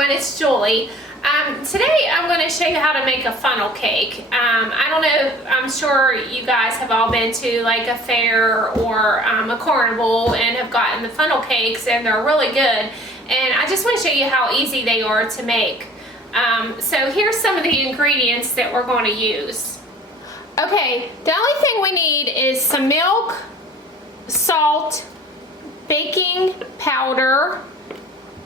everyone, it's Julie. Today I'm going to show you how to make a funnel cake. I don't know, I'm sure you guys have all been to like a fair or a carnival and have gotten the funnel cakes, and they're really good. And I just want to show you how easy they are to make. So here's some of the ingredients that we're going to use. Okay, the only thing we need is some milk, salt, baking powder,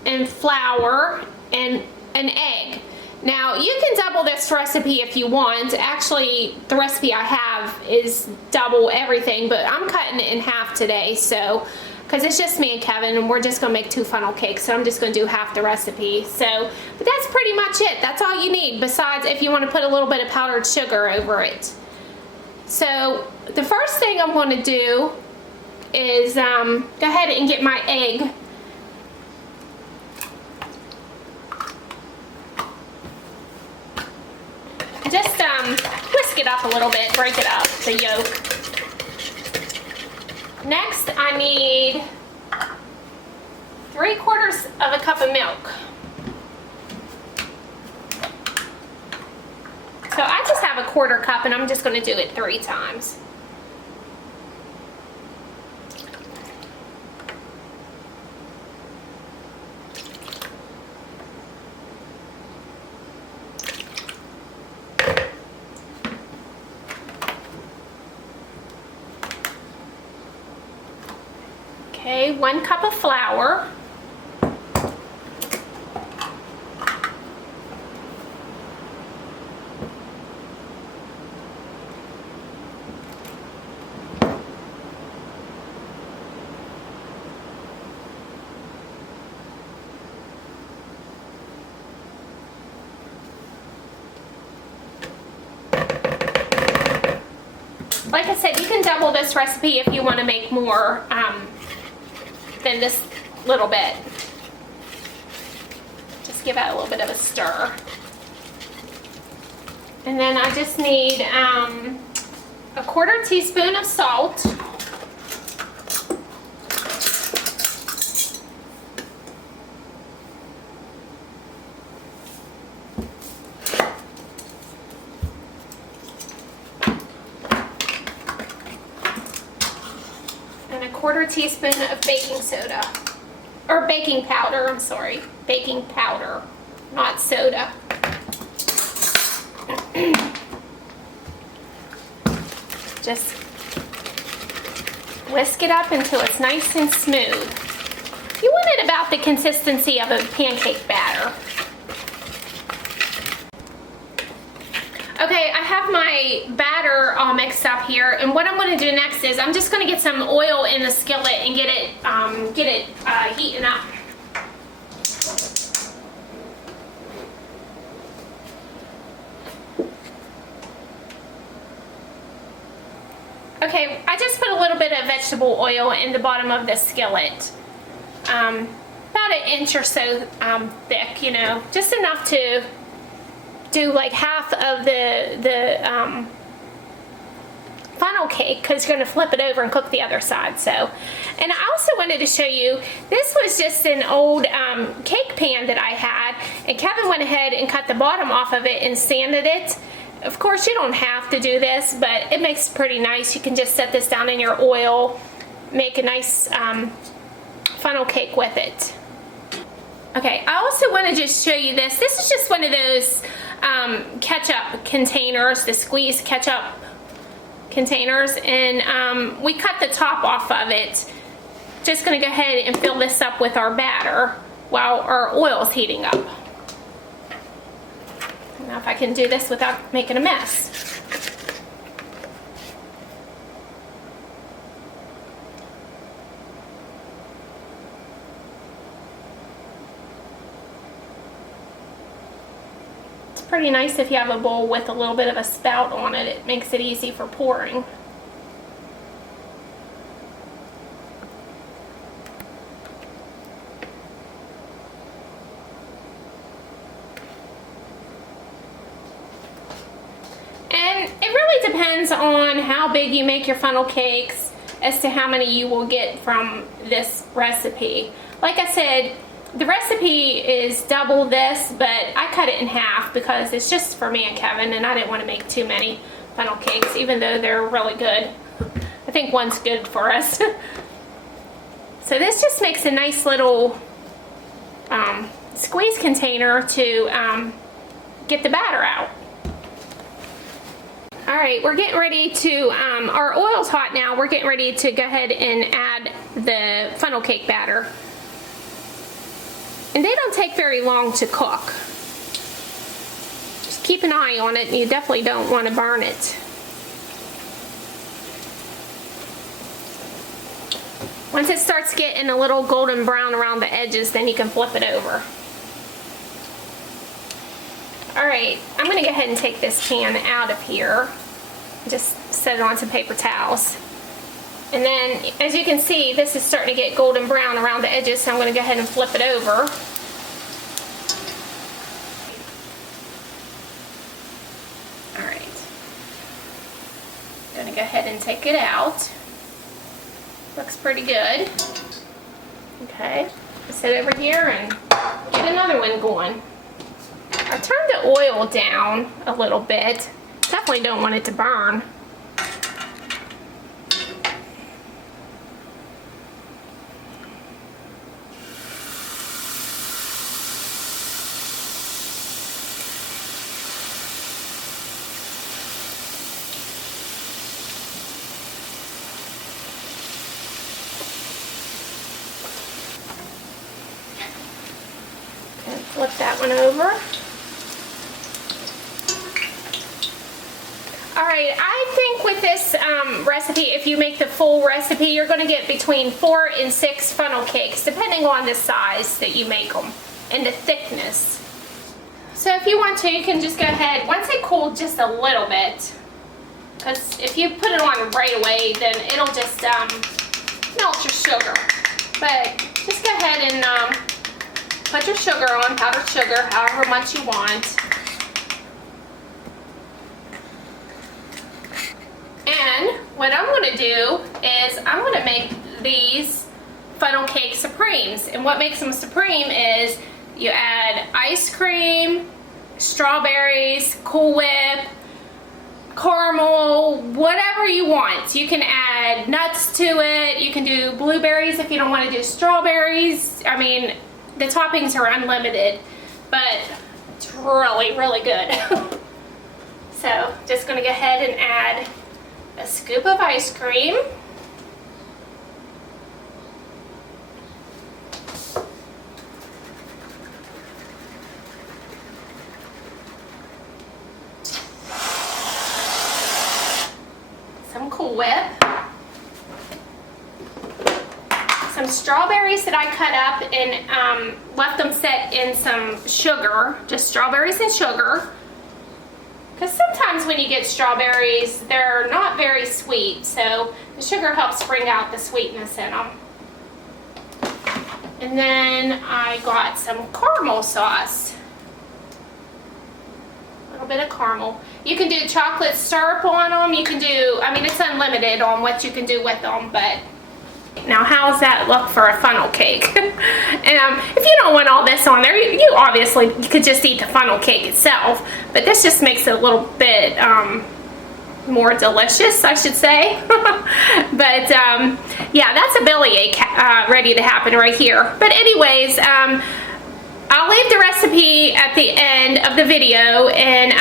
and flour, and an egg. Now you can double this recipe if you want. Actually, the recipe I have is double everything, but I'm cutting it in half today, so because it's just me and Kevin, and we're just gonna make 2 funnel cakes, so I'm just gonna do half the recipe. So, but that's pretty much it. That's all you need, besides if you want to put a little bit of powdered sugar over it. So the first thing I'm going to do is go ahead and get my egg. Just whisk it up a little bit, break it up, the yolk. Next, I need 3/4 of a cup of milk. So I just have a 1/4 cup, and I'm just going to do it 3 times. Okay, 1 cup of flour. Like I said, you can double this recipe if you want to make more than this little bit. Just give it a little bit of a stir. And then I just need a 1/4 teaspoon of salt. And a 1/4 teaspoon of baking soda, or baking powder, I'm sorry, baking powder, not soda. Just whisk it up until it's nice and smooth. You want it about the consistency of a pancake batter. Okay, I have my batter all mixed up here, and what I'm going to do next is I'm just going to get some oil in the skillet and get it heating up. Okay, I just put a little bit of vegetable oil in the bottom of the skillet, about 1 inch or so thick, you know, just enough to do like half of the funnel cake, because you're going to flip it over and cook the other side. So, and I also wanted to show you, this was just an old cake pan that I had, and Kevin went ahead and cut the bottom off of it and sanded it. Of course, you don't have to do this, but it makes it pretty nice. You can just set this down in your oil, make a nice funnel cake with it. Okay, I also want to just show you this. This is just one of those ketchup containers, the squeezed ketchup containers, and we cut the top off of it. Just going to go ahead and fill this up with our batter while our oil is heating up. Now if I can do this without making a mess. Pretty nice if you have a bowl with a little bit of a spout on it. It makes it easy for pouring. And it really depends on how big you make your funnel cakes as to how many you will get from this recipe. Like I said, The recipe is double this, but I cut it in half because it's just for me and Kevin, and I didn't want to make too many funnel cakes, even though they're really good. I think one's good for us. So this just makes a nice little squeeze container to get the batter out. All right, we're getting ready to, our oil's hot now. We're getting ready to go ahead and add the funnel cake batter. And they don't take very long to cook. Just keep an eye on it, and you definitely don't want to burn it. Once it starts getting a little golden brown around the edges, then you can flip it over. All right, I'm gonna go ahead and take this pan out of here. Just set it on some paper towels. And then, as you can see, this is starting to get golden brown around the edges, so I'm going to go ahead and flip it over. Alright. I'm going to go ahead and take it out. Looks pretty good. Okay. Set it over here and get another one going. I turned the oil down a little bit. Definitely don't want it to burn. Flip that one over. Alright, I think with this recipe, if you make the full recipe, you're going to get between 4 and 6 funnel cakes, depending on the size that you make them and the thickness. So if you want to, you can just go ahead, once they cool just a little bit, because if you put it on right away, then it'll just melt your sugar. But just go ahead and put your sugar on, powdered sugar, however much you want. And what I'm going to do is I'm going to make these funnel cake supremes. And what makes them supreme is you add ice cream, strawberries, Cool Whip, caramel, whatever you want. You can add nuts to it. You can do blueberries if you don't want to do strawberries. I mean, the toppings are unlimited, but it's really, really good. So just going to go ahead and add a scoop of ice cream. Some Cool Whip. Some strawberries that I cut up and left them set in some sugar, just strawberries and sugar. Because sometimes when you get strawberries, they're not very sweet, so the sugar helps bring out the sweetness in them. And then I got some caramel sauce. A little bit of caramel. You can do chocolate syrup on them. You can do, I mean, it's unlimited on what you can do with them, but now how's that look for a funnel cake? If you don't want all this on there, you obviously you could just eat the funnel cake itself, but this just makes it a little bit more delicious, I should say. But yeah, that's a bellyache ready to happen right here. But anyways, I'll leave the recipe at the end of the video, and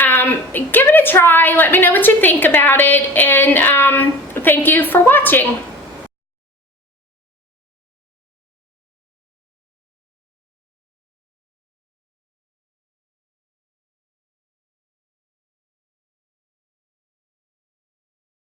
give it a try. Let me know what you think about it, and thank you for watching.